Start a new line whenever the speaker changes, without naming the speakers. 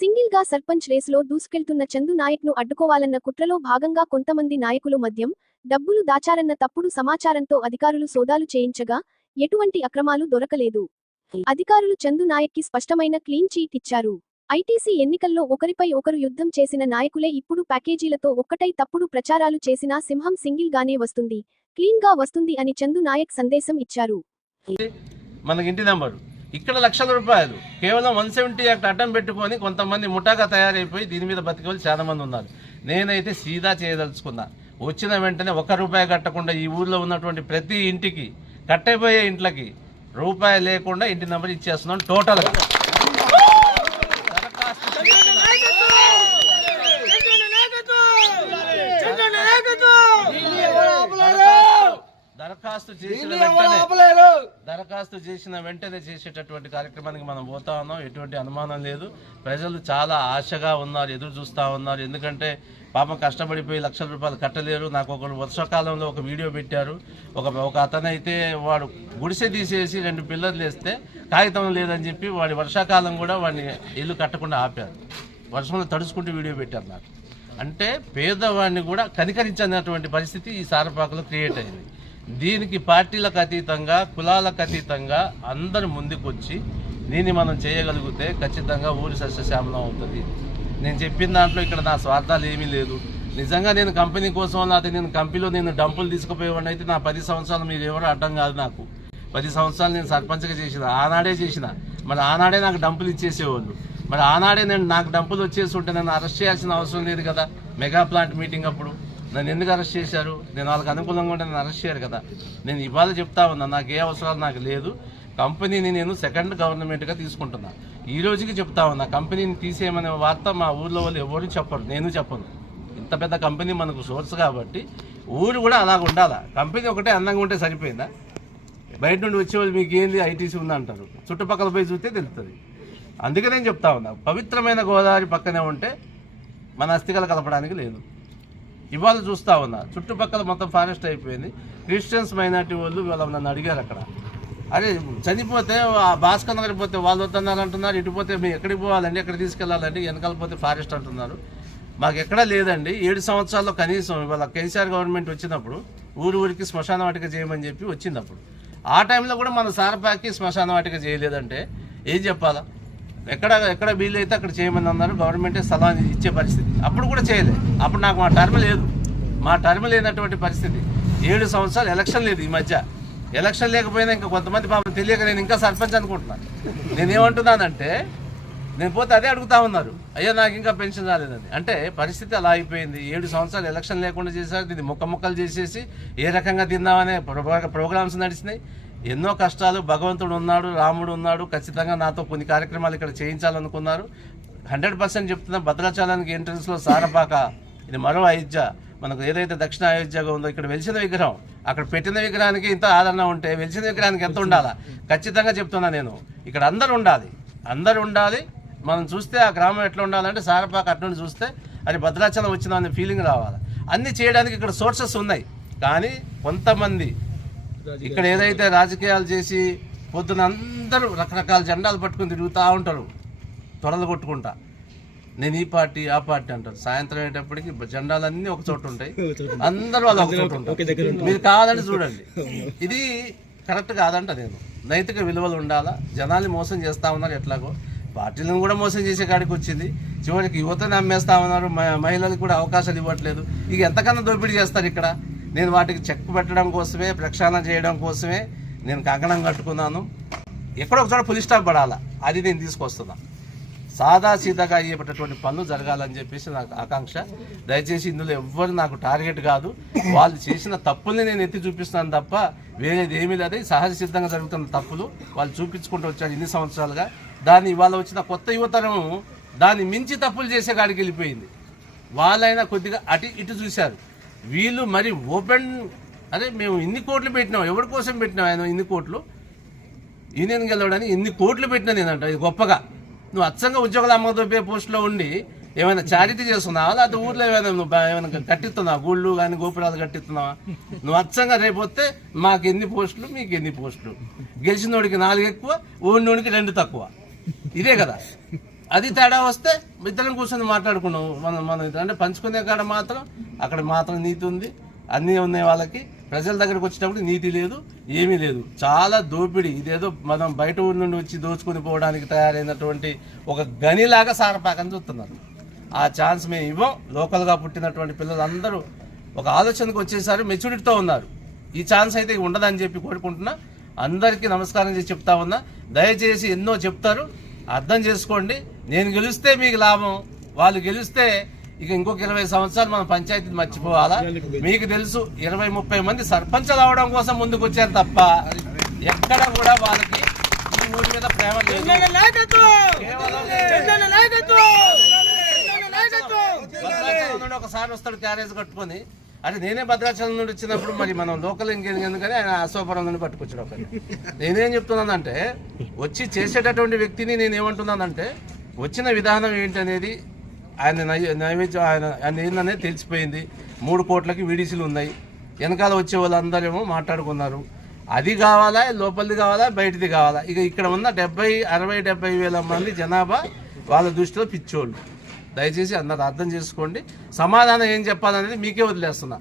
సింగిల్గా సర్పంచ్ రేసులో దూసుకెళ్తున్న చందు నాయక్ను అడ్డుకోవాలన్న కుట్రలో భాగంగా కొంతమంది నాయకులు మద్యం డబ్బులు దాచారన్న తప్పుడు సమాచారంతో అధికారులు సోదాలు చేయించగా ఎటువంటి అక్రమాలు దొరకలేదు. అధికారులు చందు నాయక్కి స్పష్టమైన క్లీన్ చీట్ ఇచ్చారు. ఐటీసీ ఎన్నికల్లో ఒకరిపై ఒకరు యుద్ధం చేసిన నాయకులే ఇప్పుడు ప్యాకేజీలతో ఒక్కటై తప్పుడు ప్రచారాలు చేసినా సింహం సింగిల్ గానే వస్తుంది క్లీన్గా వస్తుంది అని చందు నాయక్ సందేశం ఇచ్చారు.
మనకి ఇంటి ఇక్కడ లక్షల రూపాయలు. కేవలం వన్ సెవెంటీ యాక్ట్ అడ్డం పెట్టుకొని కొంతమంది ముఠాగా తయారైపోయి దీని మీద బతికేవాళ్ళు చాలామంది చాలా మంది ఉన్నారు. నేనైతే సీదా చేయదలుచుకున్నా. వచ్చిన వెంటనే ఒక రూపాయి కట్టకుండా ఈ ఊర్లో ఉన్నటువంటి ప్రతి ఇంటికి కట్టైపోయే ఇంట్లకి రూపాయి లేకుండా ఇంటి నెంబర్ ఇచ్చేస్తున్నాం టోటల్గా. దరఖాస్తు చేసిన వెంటనే దరఖాస్తు చేసిన వెంటనే చేసేటటువంటి కార్యక్రమానికి మనం పోతా ఉన్నాం. ఎటువంటి అనుమానం లేదు. ప్రజలు చాలా ఆశగా ఉన్నారు ఎదురు చూస్తూ ఉన్నారు. ఎందుకంటే పాపం కష్టపడిపోయి లక్షల రూపాయలు కట్టలేరు. నాకు ఒక వర్షాకాలంలో ఒక వీడియో పెట్టారు. ఒక ఒక అతనైతే వాడు గుడిసె తీసేసి రెండు పిల్లర్లు వేస్తే కాగితం లేదని చెప్పి వాడి వర్షాకాలం కూడా వాడిని ఇల్లు కట్టకుండా ఆపారు. వర్షంలో తడుచుకుంటూ వీడియో పెట్టారు నాకు. అంటే పేదవాడిని కూడా కనికరించినటువంటి పరిస్థితి ఈ సారపాకలో క్రియేట్ అయింది. దీనికి పార్టీలకు అతీతంగా కులాలకు అతీతంగా అందరూ ముందుకొచ్చి దీన్ని మనం చేయగలిగితే ఖచ్చితంగా ఊరి సస్యశ్యామలం అవుతుంది. నేను చెప్పిన దాంట్లో ఇక్కడ నా స్వార్థాలు ఏమీ లేదు. నిజంగా నేను కంపెనీ కోసం లేకపోతే నేను కంపెనీలో నేను డంపులు తీసుకుపోయేవాడిని అయితే నా పది సంవత్సరాలు మీరు ఎవరు అడ్డం కాదు నాకు. పది సంవత్సరాలు నేను సర్పంచ్గా చేసిన ఆనాడే చేసిన. మరి ఆనాడే నాకు డంపులు ఇచ్చేసేవాళ్ళు. మరి ఆనాడే నేను నాకు డంపులు వచ్చేసి ఉంటే నన్ను అరెస్ట్ చేయాల్సిన అవసరం లేదు కదా. మెగా ప్లాంట్ మీటింగ్ అప్పుడు. నన్ను ఎందుకు అరెస్ట్ చేశారు? నేను వాళ్ళకి అనుకూలంగా ఉంటే నన్ను అరెస్ట్ చేయరు కదా. నేను ఇవాళ చెప్తా ఉన్నా నాకు ఏ అవసరాలు నాకు లేదు. కంపెనీని నేను సెకండ్ గవర్నమెంట్గా తీసుకుంటున్నా. ఈ రోజుకి చెప్తా ఉన్నా కంపెనీని తీసేయమనే వార్త మా ఊర్లో వాళ్ళు ఎవరు చెప్పరు నేను చెప్పను. ఇంత పెద్ద కంపెనీ మనకు సోర్స్ కాబట్టి ఊరు కూడా అలాగ ఉండాలా? కంపెనీ ఒకటే అందంగా ఉంటే సరిపోయిందా? బయట నుండి వచ్చేవాళ్ళు మీకు ఏంది? ఐటీసీ ఉందంటారు చుట్టుపక్కల పోయి చూస్తే తెలుస్తుంది అందుకే నేను చెప్తా ఉన్నా పవిత్రమైన గోదావరి పక్కనే ఉంటే మన అస్థికలు కలపడానికి లేదు. ఇవాళ చూస్తా ఉన్నా. చుట్టుపక్కల మొత్తం ఫారెస్ట్ అయిపోయింది. క్రిస్టియన్స్ మైనార్టీ వాళ్ళు వాళ్ళు నన్ను అడిగారు అక్కడ. అరే చనిపోతే ఆ భాస్కర్ నగర్ పోతే వాళ్ళు వద్దన్నారు అంటున్నారు. ఇటు పోతే మేము ఎక్కడికి పోవాలండి ఎక్కడ తీసుకెళ్ళాలండి వెనకాల పోతే ఫారెస్ట్ అంటున్నారు. మాకు ఎక్కడా లేదండి. ఏడు సంవత్సరాల్లో కనీసం ఇవాళ కేసీఆర్ గవర్నమెంట్ వచ్చినప్పుడు ఊరు ఊరికి శ్మశాన వాటిక చేయమని చెప్పి వచ్చింది అప్పుడు. ఆ టైంలో కూడా మన సారపాకి శ్మశాన వాటిక చేయలేదంటే ఏం చెప్పాలా? ఎక్కడ ఎక్కడ వీలైతే అక్కడ చేయమని అన్నారు. గవర్నమెంటే స్థలాన్ని ఇచ్చే పరిస్థితి. అప్పుడు కూడా చేయలేదు అప్పుడు నాకు మా టర్మ్ లేదు. మా టర్మ్ లేనటువంటి పరిస్థితి. ఏడు సంవత్సరాలు ఎలక్షన్ లేదు ఈ మధ్య. ఎలక్షన్ లేకపోయినా ఇంకా కొంతమంది పాపం తెలియక నేను ఇంకా సర్పంచ్ అనుకుంటున్నాను నేనేమంటున్నానంటే నేను పోతే అదే అడుగుతా ఉన్నారు. అయ్యా నాకు ఇంకా పెన్షన్ రాలేదని. అంటే పరిస్థితి అలా అయిపోయింది. ఏడు సంవత్సరాలు ఎలక్షన్ లేకుండా చేశారు. దీన్ని ముక్క ముక్కలు చేసేసి ఏ రకంగా తిందామనే ప్రోగ్రామ్స్ నడిచినాయి. ఎన్నో కష్టాలు భగవంతుడు ఉన్నాడు రాముడు ఉన్నాడు ఖచ్చితంగా నాతో కొన్ని కార్యక్రమాలు ఇక్కడ చేయించాలనుకున్నారు. హండ్రెడ్ పర్సెంట్ చెప్తున్నా భద్రాచలానికి ఎంట్రన్స్లో సారపాక ఇది మరో అయోధ్య. మనకు ఏదైతే దక్షిణ అయోధ్యగా ఉందో ఇక్కడ వెలిసిన విగ్రహం అక్కడ పెట్టిన విగ్రహానికి ఇంత ఆదరణ ఉంటే వెలిసిన విగ్రహానికి ఎంత ఉండాలా? ఖచ్చితంగా చెప్తున్నా నేను. ఇక్కడ అందరు ఉండాలి. అందరు ఉండాలి. మనం చూస్తే ఆ గ్రామం ఎట్లా ఉండాలంటే సారపాక అట్నుండి చూస్తే అది భద్రాచలం వచ్చిన ఫీలింగ్ రావాలి. అన్ని చేయడానికి ఇక్కడ సోర్సెస్ ఉన్నాయి. కానీ కొంతమంది ఇక్కడ ఏదైతే రాజకీయాలు చేసి పొద్దున అందరూ రకరకాల జెండాలు పట్టుకుని తిరుగుతూ ఉంటారు త్వరలు కొట్టుకుంటా. నేను ఈ పార్టీ ఆ పార్టీ అంటారు. సాయంత్రం అయ్యేటప్పటికి జెండాలన్నీ ఒక చోట ఉంటాయి. అందరూ వాళ్ళు ఒక చోట ఉంటారు. మీరు కావాలని చూడండి. ఇది కరెక్ట్ కాదంట నేను. నైతిక విలువలు ఉండాలా? జనాల్ని మోసం చేస్తా ఉన్నారు ఎట్లాగో. పార్టీలను కూడా మోసం చేసే కాడికి వచ్చింది. చివరికి యువతని అమ్మేస్తా ఉన్నారు. మహిళలకు కూడా అవకాశాలు ఇవ్వట్లేదు. ఇక ఎంతకన్నా దోపిడీ చేస్తారు ఇక్కడ? నేను వాటికి చెక్ పెట్టడం కోసమే ప్రక్షాళన చేయడం కోసమే నేను కంకణం కట్టుకున్నాను. ఎక్కడో ఒకసారి చోట పులి స్టాప్ పడాలా? అది నేను తీసుకొస్తున్నా. సాదా సీదాగా అయ్యేటటువంటి పనులు జరగాలని చెప్పేసి నాకు ఆకాంక్ష. దయచేసి ఇందులో ఎవ్వరు నాకు టార్గెట్ కాదు. వాళ్ళు చేసిన తప్పుల్ని నేను ఎత్తి చూపిస్తున్నాను తప్ప వేరేది ఏమీ లేదు. సహజ సిద్ధంగా జరుగుతున్న తప్పులు. వాళ్ళు చూపించుకుంటూ వచ్చారు ఇన్ని సంవత్సరాలుగా. దాన్ని ఇవాళ వచ్చిన కొత్త యువతరం దాన్ని మించి తప్పులు చేసే కాడికి వెళ్ళిపోయింది. వాళ్ళైనా కొద్దిగా అటు ఇటు చూశారు. వీళ్ళు మరి ఓపెన్ అదే మేము ఇన్ని కోట్లు పెట్టినాం ఎవరి కోసం పెట్టినాం ఆయన ఇన్ని కోట్లు? యూనియన్ గెలవడానికి ఎన్ని కోట్లు పెట్టినా నేనంట ఇది గొప్పగా. నువ్వు అచ్చంగా ఉద్యోగాలు అమ్మదోపే పోస్టులో ఉండి ఏమైనా చారిటీ చేస్తున్నావా? లేకపోతే ఊర్లో ఏమైనా నువ్వు ఏమైనా కట్టిస్తున్నావా? గుళ్ళు కానీ గోపురాలు కట్టిస్తున్నావా? నువ్వు అచ్చంగా రేపొస్తే మాకు ఎన్ని పోస్టులు? మీకు ఎన్ని పోస్టులు? గెలిచినోడికి నాలుగు ఎక్కువ ఓడినోడికి రెండు తక్కువ. ఇదే కదా. అది తేడా వస్తే ఇద్దరం కూర్చొని మాట్లాడుకున్నాం. మనం మనం అంటే పంచుకునే కాడ మాత్రం అక్కడ మాత్రం నీతి ఉంది. అన్నీ ఉన్నాయి వాళ్ళకి. ప్రజల దగ్గరకు వచ్చేటప్పుడు నీతి లేదు ఏమీ లేదు. చాలా దోపిడీ. ఇదేదో మనం బయట ఊరి నుండి వచ్చి దోచుకుని పోవడానికి తయారైనటువంటి ఒక గనిలాగా సారపాకని చూస్తున్నారు. ఆ ఛాన్స్ మేము ఇవ్వం. లోకల్గా పుట్టినటువంటి పిల్లలందరూ ఒక ఆలోచనకు వచ్చేసారు. మెచ్యూరిటీతో ఉన్నారు. ఈ ఛాన్స్ అయితే ఉండదని చెప్పి కోరుకుంటున్నా. అందరికీ నమస్కారం చేసి చెప్తా ఉన్నా. దయచేసి ఎన్నో చెప్తారు. అర్థం చేసుకోండి. నేను గెలిస్తే మీకు లాభం. వాళ్ళు గెలిస్తే ఇక ఇంకొక ఇరవై సంవత్సరాలు మన పంచాయతీ మర్చిపోవాలా? మీకు తెలుసు ఇరవై ముప్పై మంది సర్పంచ్ రావడం కోసం ముందుకు వచ్చారు తప్ప ఎక్కడ కూడా వాళ్ళకి ఈ ఊరి మీద ప్రేమ లేదు. ఒకసారి వస్తాడు క్యారేజ్ కట్టుకొని. అంటే నేనే భద్రాచలం నుండి వచ్చినప్పుడు మరి మనం లోకల్ ఇంకేం ఎందుకని ఆయన అశోకపురం నుండి పట్టుకొచ్చాడు ఒకరిని. నేనేం చెప్తున్నానంటే వచ్చి చేసేటటువంటి వ్యక్తిని నేను ఏమంటున్నానంటే వచ్చిన విధానం ఏంటనేది ఆయన నై- నైవేద్యం ఆయన ఆయన ఏందనేది తెలిసిపోయింది. మూడు కోట్లకి వీడిసీలు ఉన్నాయి. వెనకాల వచ్చే వాళ్ళందరేమో మాట్లాడుకున్నారు. అది కావాలా లోపలిది కావాలా బయటిది కావాలా? ఇక ఇక్కడ ఉన్న డెబ్బై అరవై డెబ్బై వేల మంది జనాభా వాళ్ళ దృష్టిలో పిచ్చోళ్ళు. దయచేసి అందరు అర్థం చేసుకోండి. సమాధానం ఏం చెప్పాలనేది మీకే వదిలేస్తున్నా.